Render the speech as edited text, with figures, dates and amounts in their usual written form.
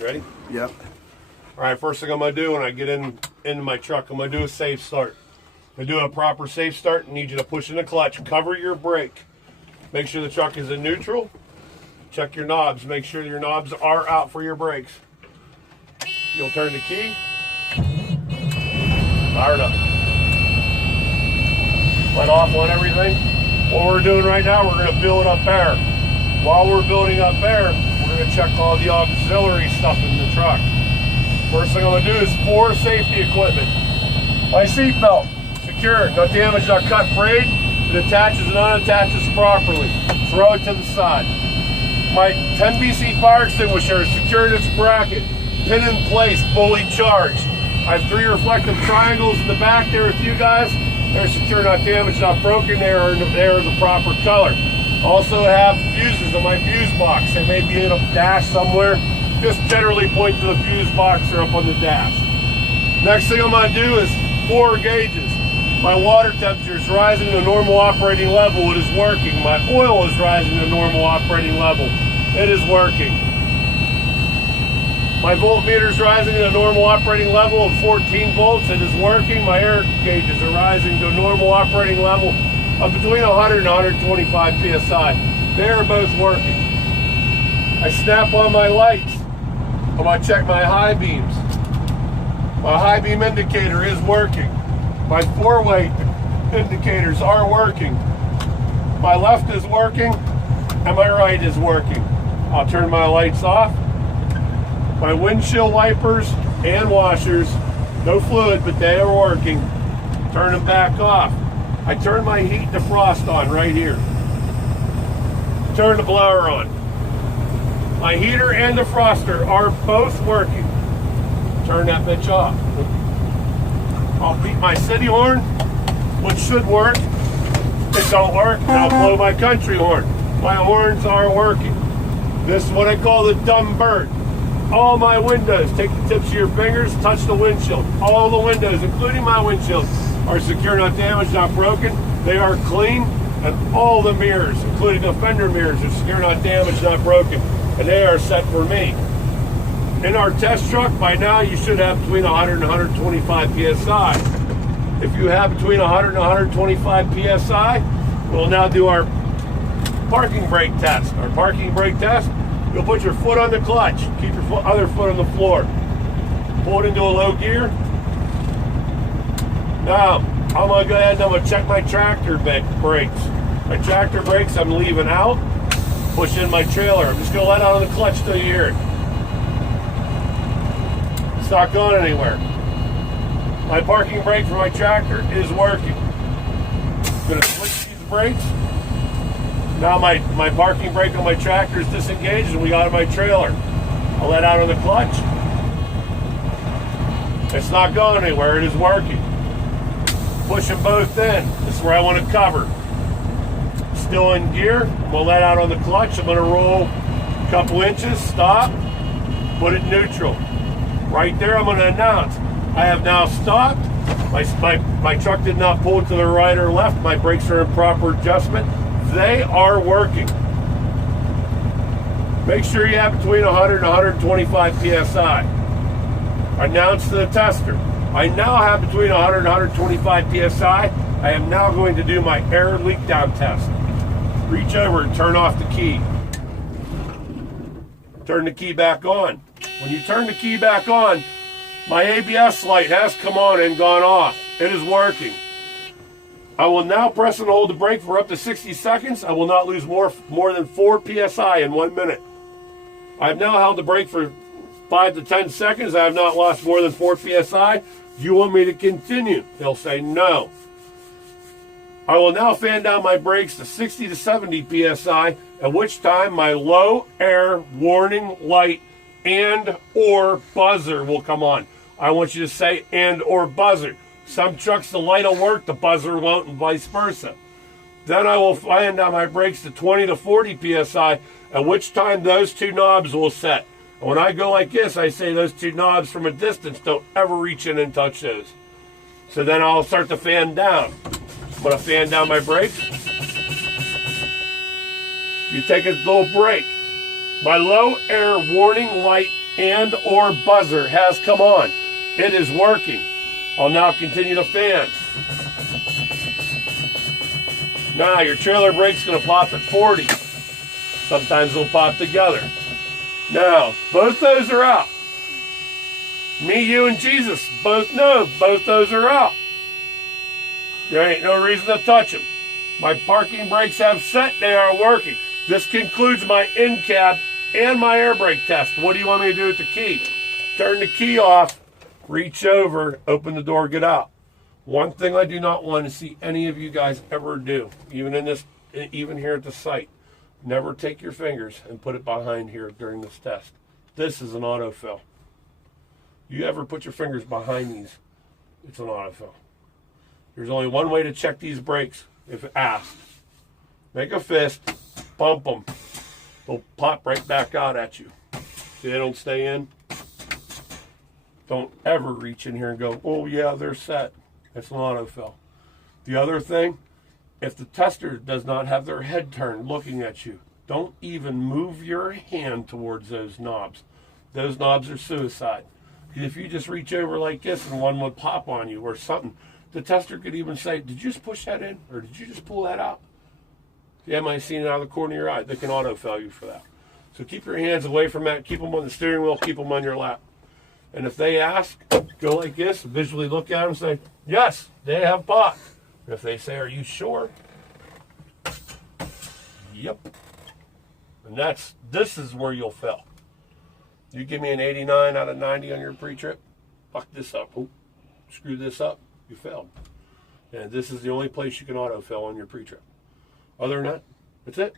Ready? Yep. All right, first thing I'm going to do when I get into my truck, I'm going to do a safe start. To do a proper safe start, I need you to push in the clutch, cover your brake. Make sure the truck is in neutral. Check your knobs. Make sure your knobs are out for your brakes. You'll turn the key. Fire it up. Let off on everything. What we're doing right now, we're going to build up air. While we're building up air, we're going to check all the auxiliary stuff in the truck. First thing I'm going to do is 4 safety equipment. My seat belt, secure, no damage, not cut, frayed. It attaches and unattaches properly. Throw it to the side. My 10 BC fire extinguisher is secured in its bracket, pin in place, fully charged. I have 3 reflective triangles in the back there with you guys. They're secure, not damaged, not broken. They are the proper color. Also have fuses in my fuse box. They may be in a dash somewhere. Just generally point to the fuse box or up on the dash. Next thing I'm going to do is 4 gauges. My water temperature is rising to normal operating level. It is working. My oil is rising to normal operating level. It is working. My voltmeter is rising to a normal operating level of 14 volts. It is working. My air gauges are rising to a normal operating level of between 100 and 125 psi. They are both working. I snap on my lights. I'm going to check my high beams. My high beam indicator is working. My 4-way indicators are working. My left is working and my right is working. I'll turn my lights off. My windshield wipers and washers, no fluid, but they are working. Turn them back off. I turn my heat defrost on right here. Turn the blower on. My heater and defroster are both working. Turn that bitch off. I'll beat my city horn, which should work. If it don't work, then I'll blow my country horn. My horns are working. This is what I call the dumb bird. All my windows, take the tips of your fingers, touch the windshield. All the windows, including my windshield, are secure, not damaged, not broken. They are clean, and all the mirrors, including the fender mirrors, are secure, not damaged, not broken. And they are set for me. In our test truck, by now you should have between 100 and 125 psi. If you have between 100 and 125 psi, we'll now do our parking brake test. Our parking brake test, you'll put your foot on the clutch, keep your other foot on the floor. Pull it into a low gear. Now, I'm going to go ahead and I'm going to check my tractor brakes. My tractor brakes I'm leaving out. Push in my trailer. I'm just going to let out on the clutch till you hear it. It's not going anywhere. My parking brake for my tractor is working. I'm going to switch these brakes. Now my parking brake on my tractor is disengaged and we got in my trailer. I'll let out on the clutch. It's not going anywhere. It is working. Push them both in. This is where I want to cover. Still in gear. I'm going to let out on the clutch. I'm going to roll a couple inches. Stop. Put it neutral. Right there I'm going to announce I have now stopped. My truck did not pull to the right or left. My brakes are in proper adjustment. They are working. Make sure you have between 100 and 125 psi. Announce to the tester. I now have between 100 and 125 psi. I am now going to do my air leak down test. Reach over and turn off the key. Turn the key back on. When you turn the key back on, my ABS light has come on and gone off. It is working. I will now press and hold the brake for up to 60 seconds. I will not lose more than 4 psi in 1 minute. I have now held the brake for 5 to 10 seconds. I have not lost more than 4 psi. Do you want me to continue? He'll say no. I will now fan down my brakes to 60 to 70 psi, at which time my low air warning light and or buzzer will come on. I want you to say and or buzzer. Some trucks, the light will work, the buzzer won't, and vice versa. Then I will fan down my brakes to 20 to 40 psi, at which time those 2 knobs will set. And when I go like this, I say those 2 knobs from a distance, don't ever reach in and touch those. So then I'll start to fan down. I'm going to fan down my brakes. You take a little break. My low air warning light and or buzzer has come on. It is working. I'll now continue to fan. Now your trailer brake's going to pop at 40. Sometimes they'll pop together. Now, both those are out. Me, you, and Jesus both know both those are out. There ain't no reason to touch them. My parking brakes have set. They are working. This concludes my in-cab and my air brake test. What do you want me to do with the key? Turn the key off, reach over, open the door, get out. One thing I do not want to see any of you guys ever do, even here at the site, never take your fingers and put it behind here during this test. This is an autofill. You ever put your fingers behind these, it's an autofill. There's only one way to check these brakes if asked. Make a fist, bump them. They'll pop right back out at you. See, they don't stay in. Don't ever reach in here and go, oh yeah, they're set. It's an autofill. The other thing, if the tester does not have their head turned looking at you, don't even move your hand towards those knobs. Those knobs are suicide. If you just reach over like this and one would pop on you or something, the tester could even say, did you just push that in or did you just pull that out? You might seen it out of the corner of your eye. They can autofill you for that. So keep your hands away from that. Keep them on the steering wheel. Keep them on your lap. And if they ask, go like this, visually look at them and say, yes, they have popped. And if they say, are you sure? Yep. And this is where you'll fail. You give me an 89 out of 90 on your pre-trip, fuck this up. Ooh, screw this up, you failed. And this is the only place you can autofill on your pre-trip. Other than that, that's it.